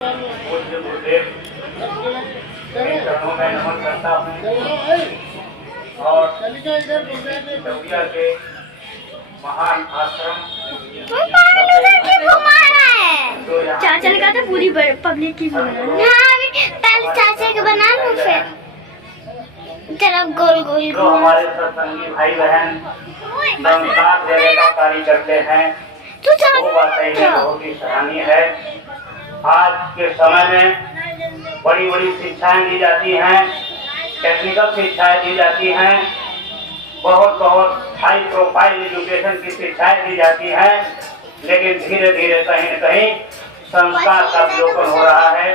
पूज्य गुरुदेव के चरणों में नमन करता हूँ और चौकिया के महान आश्रम चाचा ने कहा था पूरी पब्लिक की पहले चाचा के बना लूं फिर तरफ गोल गोल जो हमारे सत्संगी भाई बहन संस्कार देने का कार्य करते हैं वो वाकई में बहुत ही सराहनीय है। आज के समय में बड़ी बड़ी शिक्षाएं दी जाती हैं, टेक्निकल शिक्षाएं दी जाती हैं, बहुत हाई प्रोफाइल एजुकेशन की शिक्षाएं दी जाती हैं, लेकिन धीरे धीरे कहीं न कहीं संस्कार का विलोपन हो रहा है।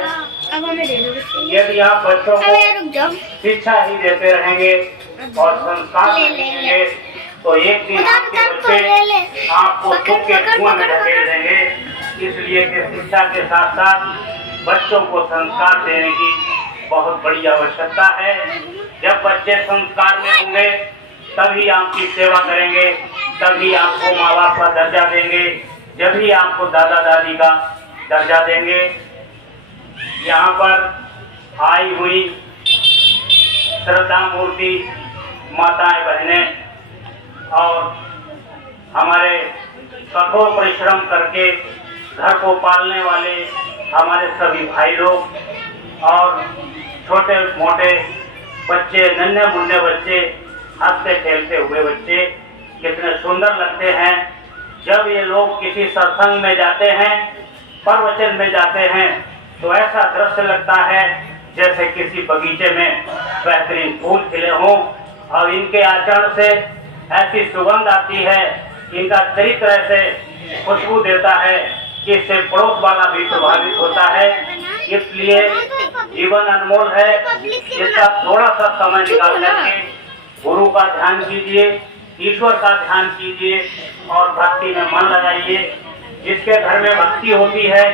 यदि आप बच्चों को शिक्षा ही देते रहेंगे और संस्कार नहीं देंगे तो एक दिन आपके बच्चे आपको सुख के कुएं में ढकेल देंगे। इसलिए कि शिक्षा के साथ साथ बच्चों को संस्कार देने की बहुत बड़ी आवश्यकता है। जब बच्चे संस्कार में होंगे तभी आपकी सेवा करेंगे, तभी आपको माँ बाप का दर्जा देंगे, जब भी आपको दादा दादी का दर्जा देंगे। यहाँ पर आई हुई श्रद्धा मूर्ति माताएं बहनें और हमारे कठोर परिश्रम करके घर को पालने वाले हमारे सभी भाई लोग और छोटे मोटे बच्चे, नन्हे मुन्ने बच्चे, हंसते खेलते हुए बच्चे कितने सुंदर लगते हैं। जब ये लोग किसी सत्संग में जाते हैं, प्रवचन में जाते हैं, तो ऐसा दृश्य लगता है जैसे किसी बगीचे में बेहतरीन फूल खिले हों और इनके आचरण से ऐसी सुगंध आती है, इनका चरित्र ऐसे खुशबू देता है कि इससे पड़ोस वाला भी प्रभावित होता है। इसलिए जीवन अनमोल है, इसका थोड़ा सा समय निकाल करके गुरु का ध्यान कीजिए, ईश्वर का ध्यान कीजिए और भक्ति में मन लगाइए। जिसके घर में भक्ति होती है,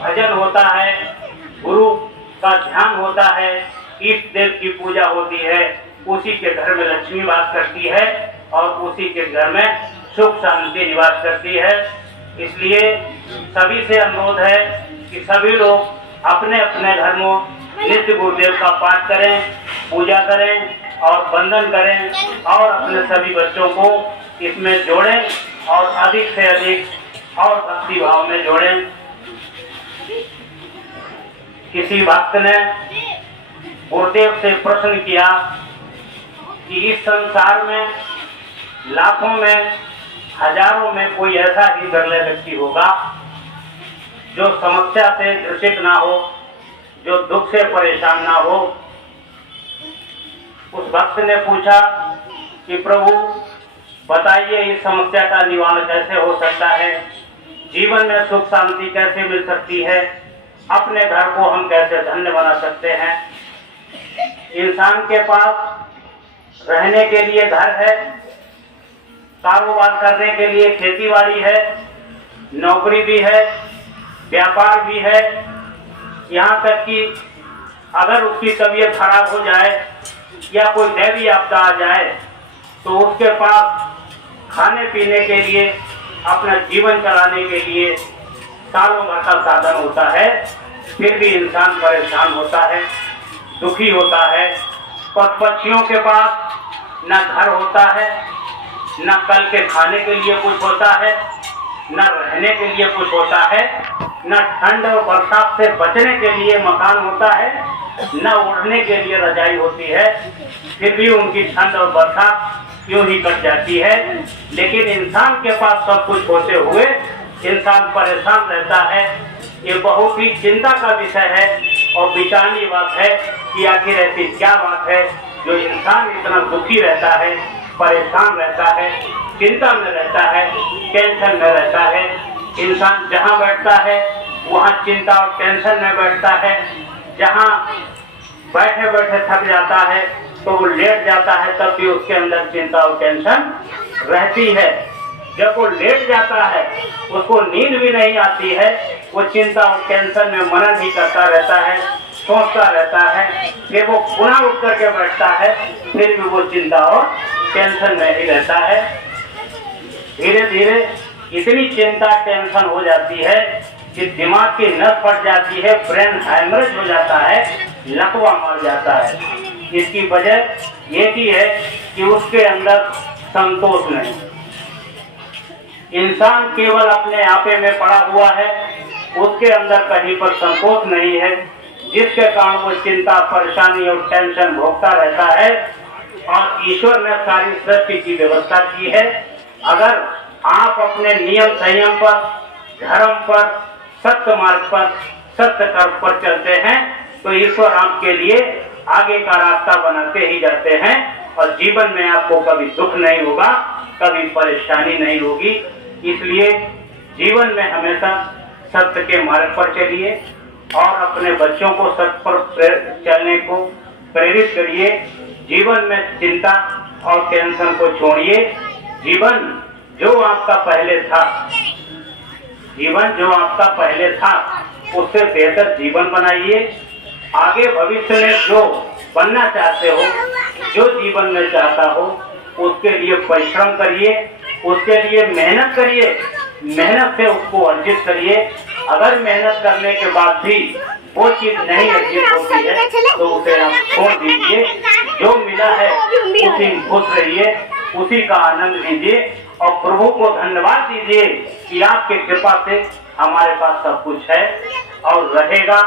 भजन होता है, गुरु का ध्यान होता है, इष्ट देव की पूजा होती है, उसी के घर में लक्ष्मी वास करती है और उसी के घर में सुख शांति निवास करती है। इसलिए सभी से अनुरोध है कि सभी लोग अपने अपने घरों नित्य गुरुदेव का पाठ करें, पूजा करें और वंदन करें और अपने सभी बच्चों को इसमें जोड़ें और अधिक से अधिक और भक्ति भाव में जोड़ें। किसी भक्त ने गुरुदेव से प्रश्न किया कि इस संसार में लाखों में हजारों में कोई ऐसा ही दुर्लभ व्यक्ति होगा जो समस्या से ग्रसित ना हो, जो दुख से परेशान ना हो। उस भक्त ने पूछा कि प्रभु बताइए इस समस्या का निवारण कैसे हो सकता है, जीवन में सुख शांति कैसे मिल सकती है, अपने घर को हम कैसे धन्य बना सकते हैं। इंसान के पास रहने के लिए घर है, कारोबार करने के लिए खेतीबाड़ी है, नौकरी भी है, व्यापार भी है, यहाँ तक कि अगर उसकी तबीयत खराब हो जाए या कोई दैवी आपदा आ जाए तो उसके पास खाने पीने के लिए, अपना जीवन चलाने के लिए सालों भर का साधन होता है, फिर भी इंसान परेशान होता है, दुखी होता है। पक्षियों के पास न घर होता है, न कल के खाने के लिए कुछ होता है, न रहने के लिए कुछ होता है, न ठंड और बरसात से बचने के लिए मकान होता है, न उड़ने के लिए रजाई होती है, फिर भी उनकी ठंड और बरसात यूं ही कट जाती है। लेकिन इंसान के पास सब कुछ होते हुए इंसान परेशान रहता है। ये बहुत ही चिंता का विषय है और विचारनीय बात है कि आखिर ऐसी क्या बात है जो इंसान इतना दुखी रहता है, परेशान रहता है, चिंता में रहता है, टेंशन में रहता है। इंसान जहाँ बैठता है वहाँ चिंता और टेंशन में बैठता है, जहाँ बैठे बैठे थक जाता है तो वो लेट जाता है, तब भी उसके अंदर चिंता और टेंशन रहती है। जब वो लेट जाता है उसको नींद भी नहीं आती है, वो चिंता और टेंशन में मनन ही करता रहता है, सोचता रहता है, फिर वो पुनः उठ करके बैठता है, फिर भी वो चिंता और टेंशन में ही रहता है। धीरे धीरे इतनी चिंता टेंशन हो जाती है कि दिमाग की नस फट जाती है, ब्रेन हैमरेज हो जाता है, लकवा मर जाता है। इसकी वजह एक ही है कि उसके अंदर संतोष नहीं। इंसान केवल अपने आपे में पड़ा हुआ है, उसके अंदर कहीं पर संतोष नहीं है, जिसके कारण वो चिंता, परेशानी और टेंशन भोगता रहता है। और ईश्वर ने सारी सृष्टि की व्यवस्था की है। अगर आप अपने नियम संयम पर, धर्म पर, सत्य मार्ग पर, सत्य कर्म पर चलते हैं तो ईश्वर आपके लिए आगे का रास्ता बनाते ही जाते हैं और जीवन में आपको कभी दुख नहीं होगा, कभी परेशानी नहीं होगी। इसलिए जीवन में हमेशा सत्य के मार्ग पर चलिए और अपने बच्चों को सत्य पर चलने को प्रेरित करिए। जीवन में चिंता और टेंशन को छोड़िए। जीवन जो आपका पहले था, जीवन जो आपका पहले था उससे बेहतर जीवन बनाइए। आगे भविष्य में जो बनना चाहते हो, जो जीवन में चाहता हो, उसके लिए परिश्रम करिए, उसके लिए मेहनत करिए, मेहनत से उसको अर्जित करिए। अगर मेहनत करने के बाद भी वो चीज नहीं अर्जित होती है तो उसे आप छोड़ दीजिए। जो मिला है उसी में खुश रहिए, उसी का आनंद लीजिए और प्रभु को धन्यवाद दीजिए कि आपकी कृपा से हमारे पास सब कुछ है और रहेगा।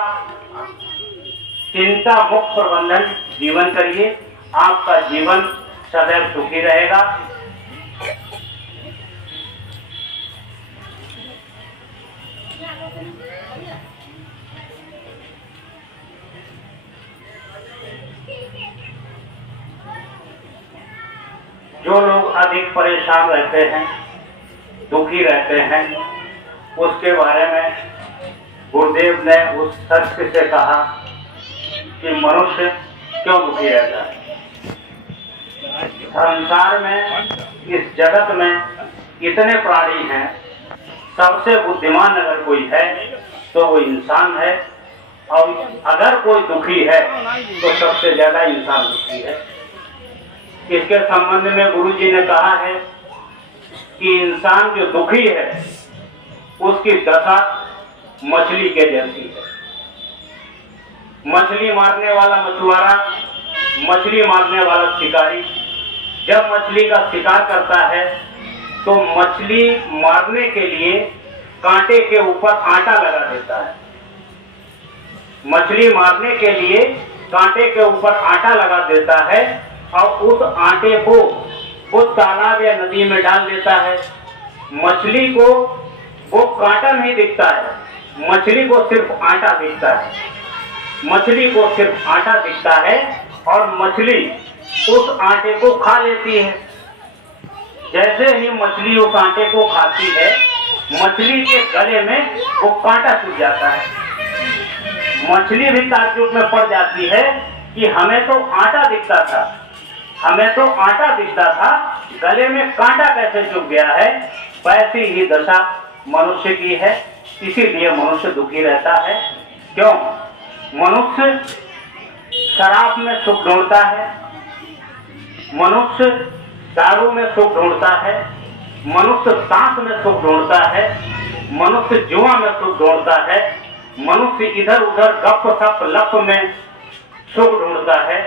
चिंता मुक्त प्रबंधन जीवन करिए, आपका जीवन सदैव सुखी रहेगा। जो लोग अधिक परेशान रहते हैं, दुखी रहते हैं, उसके बारे में गुरुदेव ने उस सत्य से कहा कि मनुष्य क्यों दुखी रहता है। संसार में, इस जगत में इतने प्राणी हैं, सबसे बुद्धिमान अगर कोई है तो वो इंसान है। और अगर कोई दुखी है तो सबसे ज्यादा इंसान दुखी है। इसके संबंध में गुरुजी ने कहा है कि इंसान जो दुखी है उसकी दशा मछली के जैसी है। मछली मारने वाला मछुआरा, मछली मारने वाला शिकारी जब मछली का शिकार करता है तो मछली मारने के लिए कांटे के ऊपर आटा लगा देता है। मछली मारने के लिए कांटे के ऊपर आटा लगा देता है और उस आटे को उस तालाब या नदी में डाल देता है। मछली को वो कांटा नहीं दिखता है, मछली को सिर्फ आटा दिखता है। मछली को सिर्फ आटा दिखता है और मछली उस आटे को खा लेती है। जैसे ही मछली उस आटे को खाती है, मछली के गले में वो कांटा छूट जाता है। मछली भी ताज्जुब में पड़ जाती है कि हमें तो आटा दिखता था, हमें तो आटा दिखता था, गले में कांटा कैसे चुभ गया है। वैसी ही दशा मनुष्य की है। इसीलिए मनुष्य दुखी रहता है। क्यों? मनुष्य शराब में सुख ढूंढता है, मनुष्य दारू में सुख ढूंढता है, मनुष्य ताश में सुख ढूंढता है, मनुष्य जुआ में सुख ढूंढता है, मनुष्य इधर उधर गप सप लप में सुख ढूंढता है,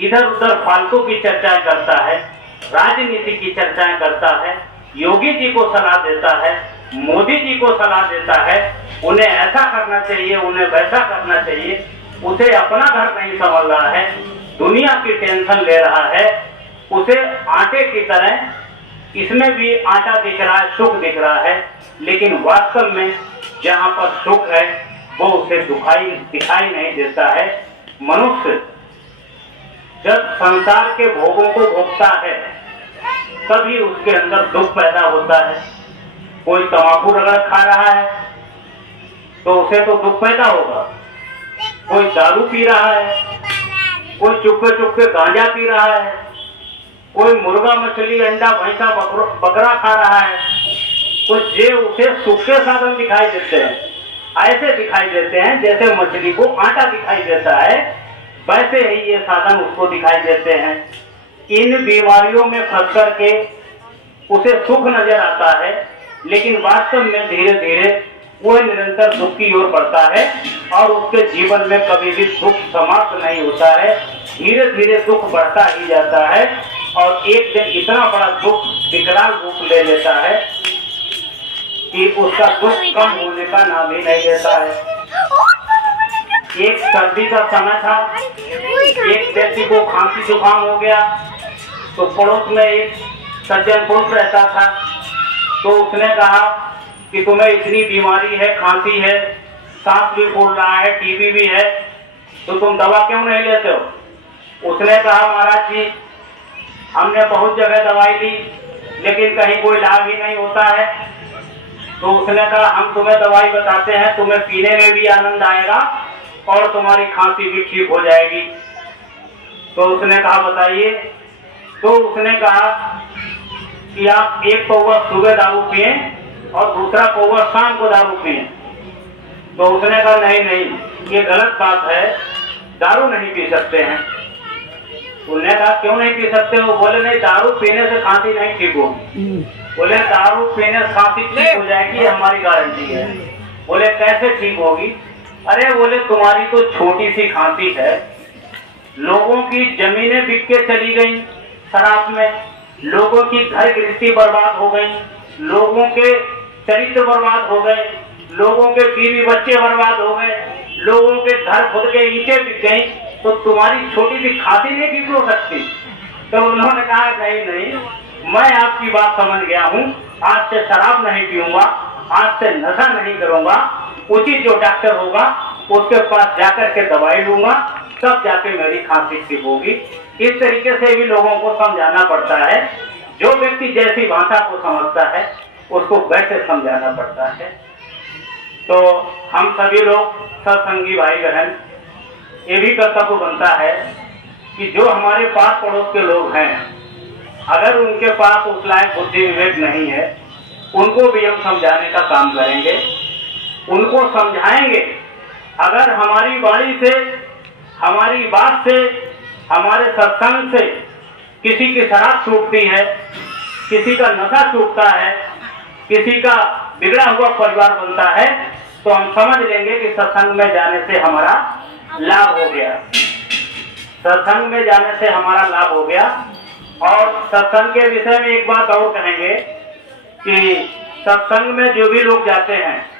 इधर उधर फालतू की चर्चाएं करता है, राजनीति की चर्चाएं करता है, योगी जी को सलाह देता है, मोदी जी को सलाह देता है, उन्हें ऐसा करना चाहिए, उन्हें वैसा करना चाहिए। उसे अपना घर नहीं संभल रहा है, दुनिया की टेंशन ले रहा है। उसे आटे की तरह इसमें भी आटा दिख रहा है, सुख दिख रहा है, लेकिन वास्तव में जहाँ पर सुख है वो उसे दिखाई नहीं देता है। मनुष्य जब संसार के भोगों को भोगता है तभी उसके अंदर दुख पैदा होता है। कोई तंबाकू रगड़ खा रहा है तो उसे तो दुख पैदा होगा। कोई दारू पी रहा है, कोई चुपके गांजा पी रहा है, कोई मुर्गा मछली अंडा भैंसा बकरा खा रहा है, तो ये उसे सुख के साधन दिखाई देते हैं। ऐसे दिखाई देते हैं जैसे मछली को आटा दिखाई देता है, वैसे ही ये साधन उसको दिखाई देते हैं। इन बीमारियों में फंस करके उसे सुख नजर आता है, लेकिन वास्तव में धीरे धीरे वो निरंतर दुख की ओर बढ़ता है और उसके जीवन में कभी भी दुख समाप्त नहीं होता है। धीरे धीरे दुख बढ़ता ही जाता है और एक दिन इतना बड़ा दुख विकराल रूप ले लेता है कि उसका दुख कम होने का नाम ही नहीं लेता है। एक सर्दी का समय था, एक व्यक्ति को खांसी जुकाम हो गया, तो पड़ोस में एक सज्जन पुरुष रहता था, तो उसने कहा कि तुम्हें इतनी बीमारी है, खांसी है, सांस भी फूल रहा है, टीबी भी है, तो तुम दवा क्यों नहीं लेते हो? उसने कहा महाराज जी, हमने बहुत जगह दवाई ली लेकिन कहीं कोई लाभ ही नहीं होता है। तो उसने कहा हम तुम्हें दवाई बताते हैं, तुम्हें पीने में भी आनंद आएगा और तुम्हारी खांसी भी ठीक हो जाएगी। तो उसने कहा बताइए। तो उसने कहा कि आप एक पौवा सुबह दारू पिए और दूसरा पौवा शाम को दारू पिए। तो उसने कहा नहीं नहीं, ये गलत बात है, दारू नहीं पी सकते हैं। उन्होंने कहा क्यों नहीं पी सकते हो? बोले नहीं, दारू पीने से खांसी नहीं ठीक होगी। बोले दारू पीने से खांसी ठीक हो जाएगी, हमारी गारंटी है। बोले कैसे ठीक होगी? अरे बोले तुम्हारी तो छोटी सी खांसी है, लोगों की जमीनें बिक के चली गई शराब में, लोगों की घर गृहस्थी बर्बाद हो गई, लोगों के चरित्र बर्बाद हो गए, लोगों के बीवी बच्चे बर्बाद हो गए, लोगों के घर खुद के ईंटें बिक गई, तो तुम्हारी छोटी सी खांसी नहीं ठीक हो सकती? तो उन्होंने कहा नहीं नहीं, मैं आपकी बात समझ गया हूँ, आज से शराब नहीं पीऊंगा, आज से नशा नहीं करूंगा, उचित जो डॉक्टर होगा उसके पास जाकर के दवाई लूंगा, तब जाके मेरी खांसी ठीक होगी। इस तरीके से भी लोगों को समझाना पड़ता है। जो व्यक्ति जैसी भाषा को समझता है उसको वैसे समझाना पड़ता है। तो हम सभी लोग सत्संगी भाई बहन, ये भी कर्तव्य बनता है कि जो हमारे पास पड़ोस के लोग हैं, अगर उनके पास उस लायक बुद्धि विवेक नहीं है, उनको भी हम समझाने का काम करेंगे, उनको समझाएंगे। अगर हमारी वाणी से, हमारी बात से, हमारे सत्संग से किसी की शराब छूटती है, किसी का नशा छूटता है, किसी का बिगड़ा हुआ परिवार बनता है, तो हम समझ लेंगे कि सत्संग में जाने से हमारा लाभ हो गया, सत्संग में जाने से हमारा लाभ हो गया। और सत्संग के विषय में एक बात और कहेंगे कि सत्संग में जो भी लोग जाते हैं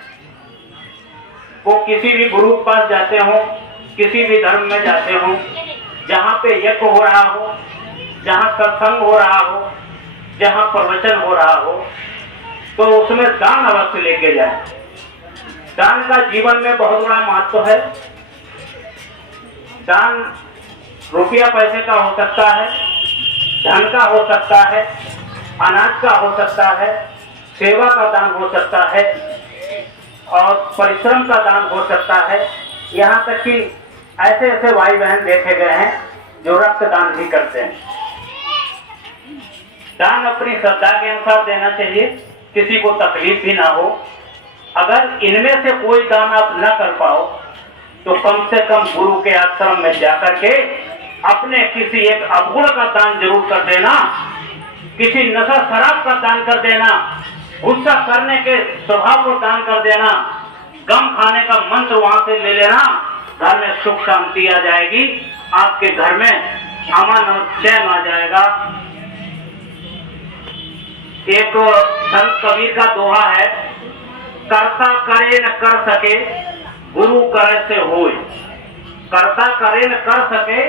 वो किसी भी गुरु के पास जाते हो, किसी भी धर्म में जाते हो, जहाँ पे यज्ञ हो रहा हो, जहाँ सत्संग हो रहा हो, जहाँ प्रवचन हो रहा हो, तो उसमें दान अवश्य लेके जाए। दान का जीवन में बहुत बड़ा महत्व है। दान रुपया पैसे का हो सकता है, धन का हो सकता है, अनाज का हो सकता है, सेवा का दान हो सकता है और परिश्रम का दान हो सकता है। यहाँ तक कि ऐसे ऐसे भाई बहन देखे गए हैं जो रक्तदान भी करते हैं। दान अपनी श्रद्धा के अनुसार देना चाहिए, किसी को तकलीफ भी ना हो। अगर इनमें से कोई दान आप न कर पाओ तो कम से कम गुरु के आश्रम में जाकर के अपने किसी एक अवगुण का दान जरूर कर देना, किसी नशा शराब का दान कर देना, गुस्सा करने के स्वभाव को दान कर देना, गम खाने का मंत्र वहां से ले लेना, घर में सुख शांति आ जाएगी, आपके घर में अमन और चैन आ जाएगा। एक संत कबीर का दोहा है, कर्ता करे न कर सके गुरु करे से होय। कर्ता करे न कर सके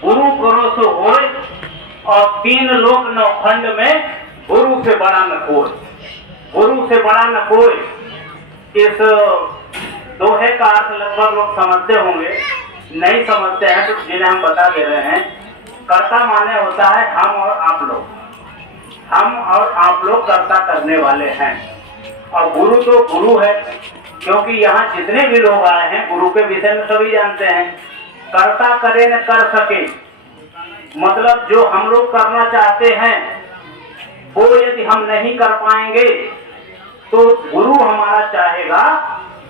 गुरु करो से होय, और तीन लोक नवखंड में गुरु से बड़ा न कोई, गुरु से बड़ा न कोई। इस दोहे का अर्थ लगभग लोग समझते होंगे, नहीं समझते हैं तो जिन्हें हम बता दे रहे हैं। कर्ता माने होता है हम और आप लोग, हम और आप लोग कर्ता करने वाले हैं, और गुरु तो गुरु है, क्योंकि यहाँ जितने भी लोग आए हैं गुरु के विषय में सभी जानते हैं। कर्ता करे न कर सके मतलब जो हम लोग करना चाहते हैं वो यदि हम नहीं कर पाएंगे तो गुरु हमारा चाहेगा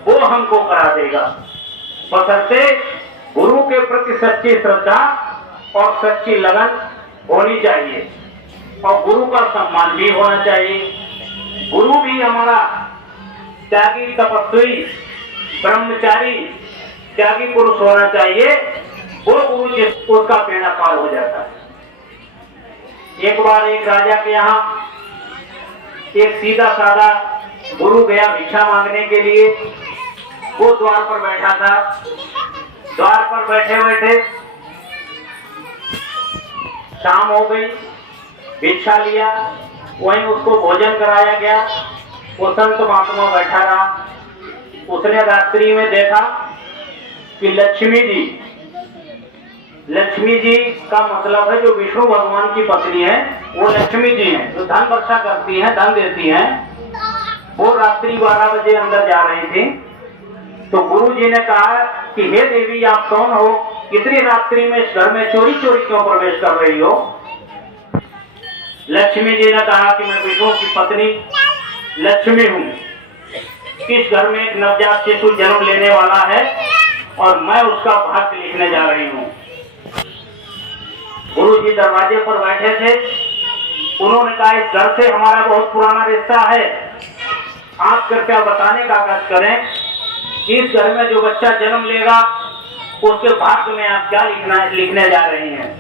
वो हमको करा देगा, बशर्ते गुरु के प्रति सच्ची श्रद्धा और सच्ची लगन होनी चाहिए और गुरु का सम्मान भी होना चाहिए। गुरु भी हमारा त्यागी, तपस्वी, ब्रह्मचारी, त्यागी पुरुष होना चाहिए, वो गुरु जी उसका बेड़ा पार हो जाता है। एक बार एक राजा के यहाँ एक सीधा साधा गुरु गया भिक्षा मांगने के लिए। वो द्वार पर बैठा था। द्वार पर बैठे बैठे शाम हो गई, भिक्षा लिया, वहीं उसको भोजन कराया गया। वो संत महात्मा बैठा रहा। उसने रात्रि में देखा कि लक्ष्मी जी का मतलब है जो विष्णु भगवान की पत्नी है, वो लक्ष्मी जी हैं, जो धन वर्षा करती हैं, धन देती हैं। वो रात्रि 12 बजे अंदर जा रही थी। तो गुरु जी ने कहा कि हे देवी, आप कौन हो? इतनी रात्रि में इस घर में चोरी चोरी क्यों प्रवेश कर रही हो? लक्ष्मी जी ने कहा कि मैं विष्णु की पत्नी लक्ष्मी हूँ। इस घर में एक नवजात शिशु जन्म लेने वाला है और मैं उसका भाग्य लिखने जा रही हूँ। गुरु जी दरवाजे पर बैठे थे। उन्होंने कहा, इस घर से हमारा बहुत पुराना रिश्ता है, आप कृपया बताने का कष्ट करें कि इस घर में जो बच्चा जन्म लेगा उसके भाग्य में आप क्या लिखने जा रही हैं?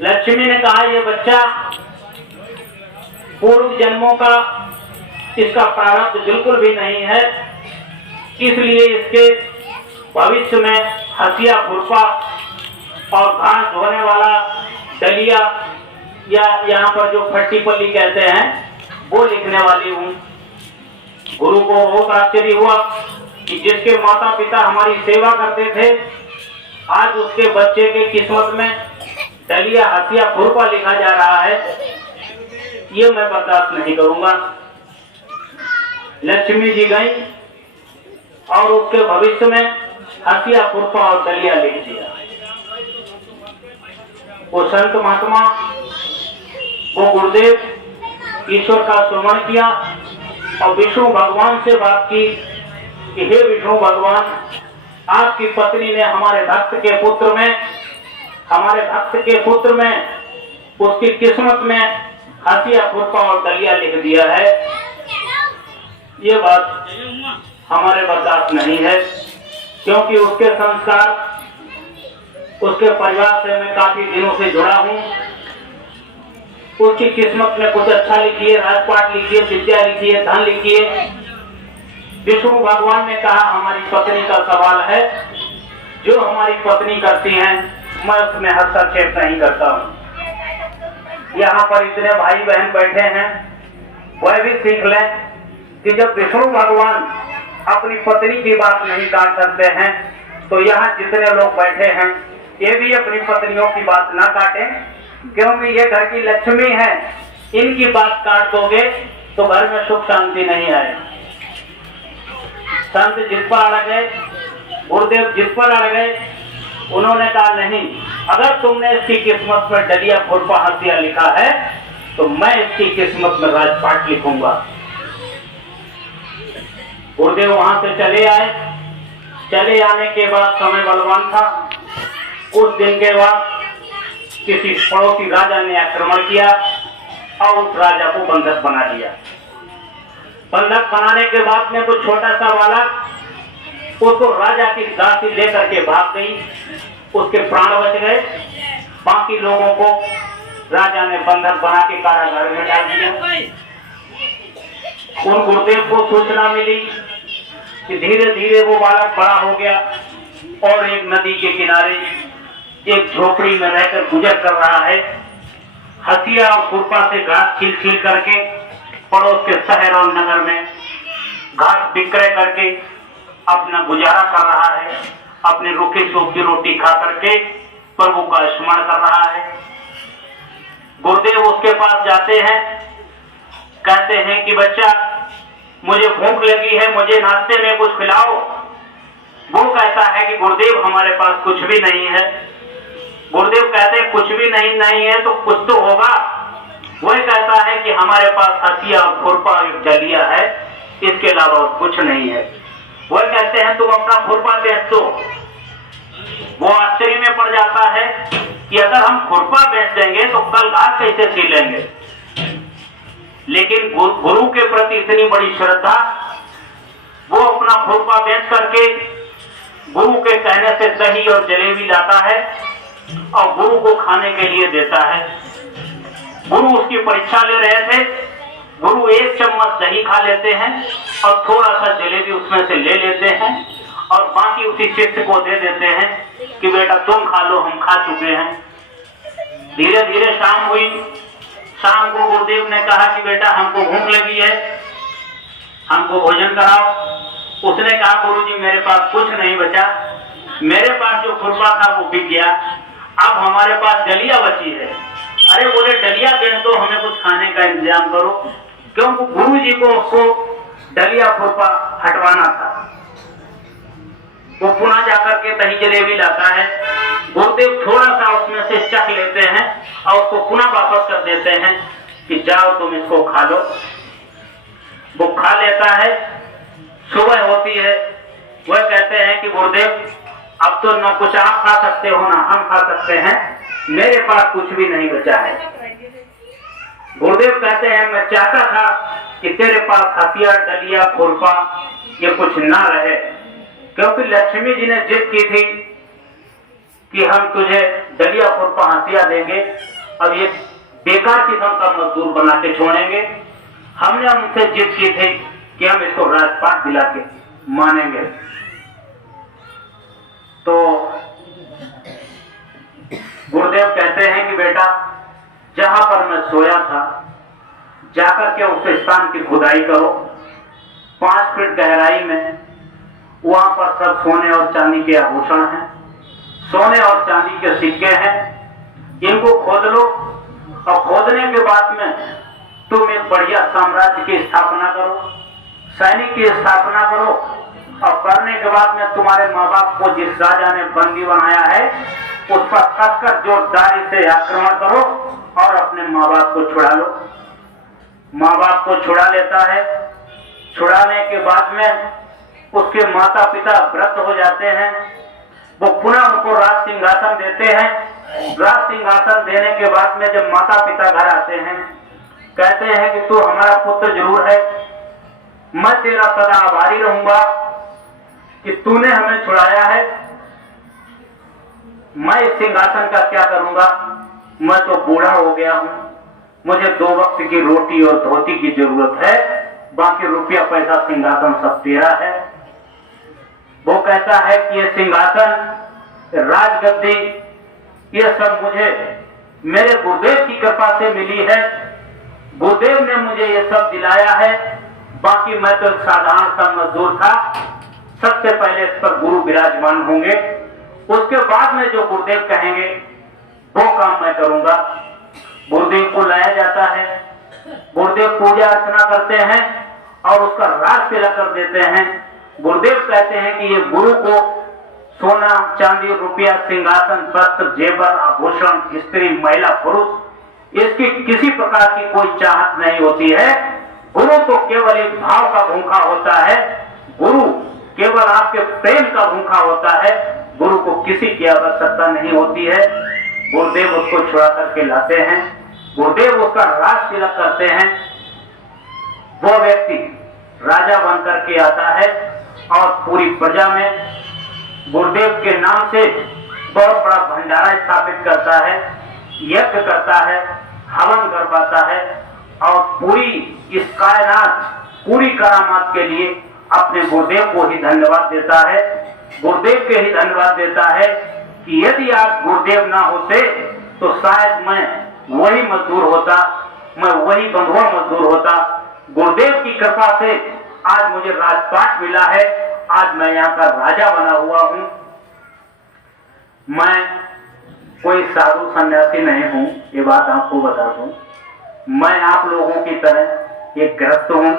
लक्ष्मी ने कहा, यह बच्चा पूर्व जन्मों का इसका प्रारब्ध बिल्कुल भी नहीं है, इसलिए इसके भविष्य में हसिया, खुरपा और घास धोने वाला डलिया या यहाँ पर जो फट्टी पल्ली कहते हैं वो लिखने वाली हूँ। गुरु को बहुत आश्चर्य हुआ कि जिसके माता पिता हमारी सेवा करते थे, आज उसके बच्चे के किस्मत में डलिया, हसिया, खुरपा लिखा जा रहा है। ये मैं बर्दाश्त नहीं करूंगा। लक्ष्मी जी गई और उसके भविष्य में हसिया, खुरपा और डलिया लिख दिया। वो संत महात्मा, वो गुरुदेव ईश्वर का स्मरण किया और विष्णु भगवान से बात की कि हे विष्णु भगवान, आपकी पत्नी ने हमारे भक्त के पुत्र में उसकी किस्मत में हसिया, खुरपा और डलिया लिख दिया है। ये बात हमारे बर्दाश्त नहीं है, क्योंकि उसके संस्कार, उसके परिवार से मैं काफी दिनों से जुड़ा हूँ। उसकी किस्मत में कुछ अच्छा लिखिए, राजपाट लिखिए, विद्या लिखिए, धन लिखिए। विष्णु भगवान ने कहा, हमारी पत्नी का सवाल है, जो हमारी पत्नी करती हैं मैं उसमें हस्तक्षेप नहीं करता हूँ। यहाँ पर इतने भाई बहन बैठे हैं, वह भी सीख लें कि जब विष्णु भगवान अपनी पत्नी की बात नहीं काट सकते हैं, तो यहाँ जितने लोग बैठे हैं ये भी अपनी पत्नियों की बात ना काटें, क्योंकि ये घर की लक्ष्मी है। इनकी बात काट दोगे तो घर में सुख शांति नहीं आए। संत जिस पर अड़ गए, गुरुदेव जिस पर अड़ गए, उन्होंने कहा नहीं, अगर तुमने इसकी किस्मत में डलिया, खुरपा, हसिया लिखा है तो मैं इसकी किस्मत में राजपाट लिखूंगा। गुरुदेव वहां से चले आए। चले आने के बाद समय बलवान था। उस दिन के बाद किसी पड़ोसी राजा ने आक्रमण किया और उस राजा को बंधक बना लिया। बंधक बनाने के बाद में कुछ छोटा सा बालक उसको राजा की दासी लेकर के भाग गई। उसके प्राण बच गए। बाकी लोगों को राजा ने बंधक बना के कारागार में डाल दिया। उन गुरुदेव को सूचना मिली कि धीरे धीरे वो बालक बड़ा हो गया और एक नदी के किनारे एक झोपड़ी में रहकर गुजर कर रहा है। हसिया और खुरपा से घास छील छील करके पड़ोस के शहर और नगर में घास विक्रय करके अपना गुजारा कर रहा है। अपनी रूखी सूखी रोटी खा करके प्रभु का स्मरण कर रहा है। गुरुदेव उसके पास जाते हैं, कहते हैं कि बच्चा, मुझे भूख लगी है, मुझे नाश्ते में कुछ खिलाओ। वो कहता है कि गुरुदेव हमारे पास कुछ भी नहीं है। गुरुदेव कहते हैं कुछ भी नहीं है तो कुछ तो होगा। वह कहता है कि हमारे पास हसिया और खुरपा और डलिया है, इसके अलावा कुछ नहीं है। वह कहते हैं तुम अपना खुरपा बेच दो। वो आश्चर्य में पड़ जाता है कि अगर हम खुरपा बेच देंगे तो कल घास कैसे छीलेंगे। लेकिन गुरु के प्रति इतनी बड़ी श्रद्धा, वो अपना खुरपा बेच करके गुरु के कहने से दही और जलेबी लाता है और गुरु को खाने के लिए देता है। गुरु उसकी परीक्षा ले रहे थे, गुरु एक चम्मच दही खा लेते हैं और थोड़ा सा जलेबी उसमें से ले लेते हैं और बाकी उसी शिष्य को दे देते हैं कि बेटा तुम खा लो, हम खा चुके हैं। धीरे धीरे शाम हुई। शाम को गुरुदेव ने कहा कि बेटा हमको भूख लगी है, हमको भोजन कराओ। उसने कहा गुरुजी मेरे पास कुछ नहीं बचा, मेरे पास जो खुरपा था वो बिक गया, अब हमारे पास डलिया बची है। अरे बोले डलिया बेच दो, हमें कुछ खाने का इंतजाम करो, क्योंकि गुरु जी को उसको डलिया खुरपा हटवाना था। वो पुनः जाकर के दही जलेबी लाता है। गुरुदेव थोड़ा सा उसमें से चख लेते हैं और उसको पुनः वापस कर देते हैं कि जाओ तुम इसको खा लो। वो खा लेता है। सुबह होती है, वह कहते हैं कि गुरुदेव अब तो न कुछ आप खा सकते हो ना हम खा सकते हैं, मेरे पास कुछ भी नहीं बचा है। गुरुदेव कहते हैं मैं चाहता था कि तेरे पास हथिया डलिया खुरपा ये कुछ ना रहे, क्योंकि लक्ष्मी जी ने जिद की थी कि हम तुझे डलिया खुरपा हथिया देंगे, अब ये बेकार किस्म का मजदूर बना के छोड़ेंगे। हमने उनसे जिद की थी कि हम इसको राजपाट दिला के मानेंगे। तो गुरुदेव कहते हैं कि बेटा जहां पर मैं सोया था जाकर के उस स्थान की खुदाई करो, 5 फीट गहराई में, वहां पर सब सोने और चांदी के आभूषण हैं, सोने और चांदी के सिक्के हैं, इनको खोद लो और खोदने के बाद में तुम एक बढ़िया साम्राज्य की स्थापना करो, सैनिक की स्थापना करो और करने के बाद में तुम्हारे माँ बाप को जिस राजा ने बंदी बनाया है उस पर कसकर जोरदारी से आक्रमण करो और अपने माँ बाप को छुड़ा लो। माँ बाप को छुड़ा लेता है। छुड़ाने के बाद में उसके माता पिता व्रत हो जाते हैं। वो पुनः उनको राज सिंहासन देते हैं। राज सिंहासन देने के बाद में जब माता पिता घर आते हैं, कहते हैं कि तू हमारा पुत्र जरूर है, मैं तेरा सदा आभारी रहूंगा कि तूने हमें छुड़ाया है। मैं इस सिंहासन का क्या करूंगा, मैं तो बूढ़ा हो गया हूं, मुझे 2 वक्त की रोटी और धोती की जरूरत है, बाकी रुपया पैसा सिंहासन सब तेरा है। वो कहता है कि ये सिंहासन, राजगद्दी, ये सब मुझे मेरे गुरुदेव की कृपा से मिली है। गुरुदेव ने मुझे ये सब दिलाया है, बाकी मैं तो एक साधारण सा मजदूर था। सबसे पहले इस पर गुरु विराजमान होंगे, उसके बाद में जो गुरुदेव कहेंगे वो काम मैं करूंगा। गुरुदेव को लाया जाता है। गुरुदेव पूजा अर्चना करते हैं और उसका राज तिलक कर देते हैं। गुरुदेव कहते हैं कि ये गुरु को सोना चांदी रुपया सिंहासन वस्त्र जेवर आभूषण स्त्री महिला पुरुष इसकी किसी प्रकार की कोई चाहत नहीं होती है। गुरु तो केवल एक भाव का भूखा होता है, गुरु केवल आपके प्रेम का भूखा होता है, गुरु को किसी की आवश्यकता नहीं होती है। गुरुदेव उसको छुड़ा करके लाते हैं, गुरुदेव उसका राज तिलक करते हैं। वो व्यक्ति राजा बन करके आता है और पूरी प्रजा में गुरुदेव के नाम से बहुत बड़ा भंडारा स्थापित करता है, यज्ञ करता है, हवन करवाता है और पूरी इस कायनात पूरी करामात के लिए अपने गुरुदेव को ही धन्यवाद देता है। गुरुदेव के ही धन्यवाद देता है कि यदि आप गुरुदेव ना होते तो शायद मैं वही मजदूर होता, मैं वही बंधुआ मजदूर होता। गुरुदेव की कृपा से आज मुझे राजपाट मिला है, आज मैं यहाँ का राजा बना हुआ हूँ। मैं कोई साधु सन्यासी नहीं हूँ, ये बात आपको बता दूं। मैं आप लोगों की तरह एक गृहस्थ हूँ,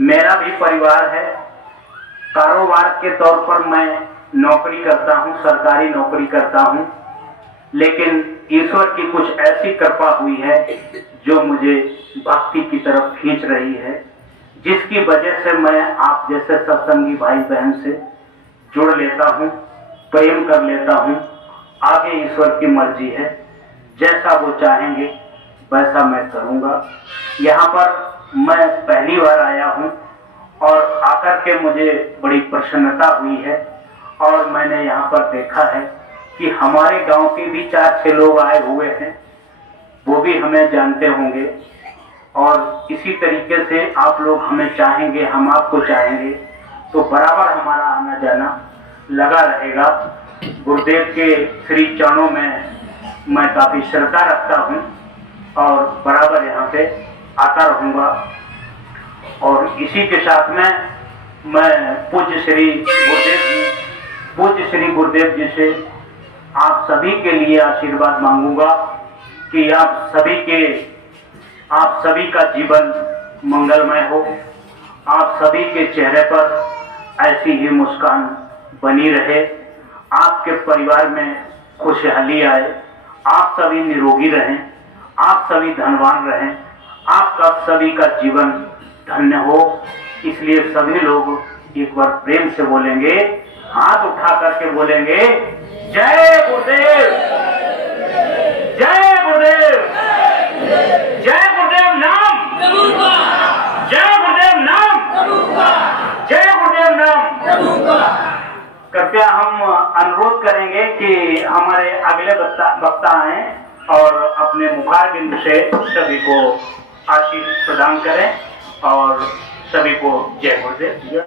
मेरा भी परिवार है। कारोबार के तौर पर मैं नौकरी करता हूँ, सरकारी नौकरी करता हूँ, लेकिन ईश्वर की कुछ ऐसी कृपा हुई है जो मुझे भक्ति की तरफ खींच रही है, जिसकी वजह से मैं आप जैसे सत्संगी भाई बहन से जुड़ लेता हूँ, प्रेम कर लेता हूँ। आगे ईश्वर की मर्जी है, जैसा वो चाहेंगे वैसा मैं करूँगा। यहाँ पर मैं पहली बार आया हूँ और आकर के मुझे बड़ी प्रसन्नता हुई है और मैंने यहाँ पर देखा है कि हमारे गांव के भी 4-6 लोग आए हुए हैं, वो भी हमें जानते होंगे और इसी तरीके से आप लोग हमें चाहेंगे, हम आपको चाहेंगे, तो बराबर हमारा आना जाना लगा रहेगा। गुरुदेव के श्री चरणों में मैं काफ़ी श्रद्धा रखता हूँ और बराबर यहाँ पे आता रहूँगा। और इसी के साथ में मैं पूज्य श्री गुरुदेव जी से आप सभी के लिए आशीर्वाद मांगूंगा कि आप सभी का जीवन मंगलमय हो, आप सभी के चेहरे पर ऐसी ही मुस्कान बनी रहे, आपके परिवार में खुशहाली आए, आप सभी निरोगी रहें, आप सभी धनवान रहें, आपका सभी का जीवन धन्य हो। इसलिए सभी लोग एक बार प्रेम से बोलेंगे, हाथ उठा करके बोलेंगे, जय गुरुदेव, जय गुरुदेव, जय गुरुदेव नाम, जय गुरुदेव नाम, जय गुरुदेव नाम। कृपया हम अनुरोध करेंगे कि हमारे अगले वक्ता आए और अपने मुखार बिंदु से सभी को आशीष प्रदान करें और सभी को जय गुरुदेव।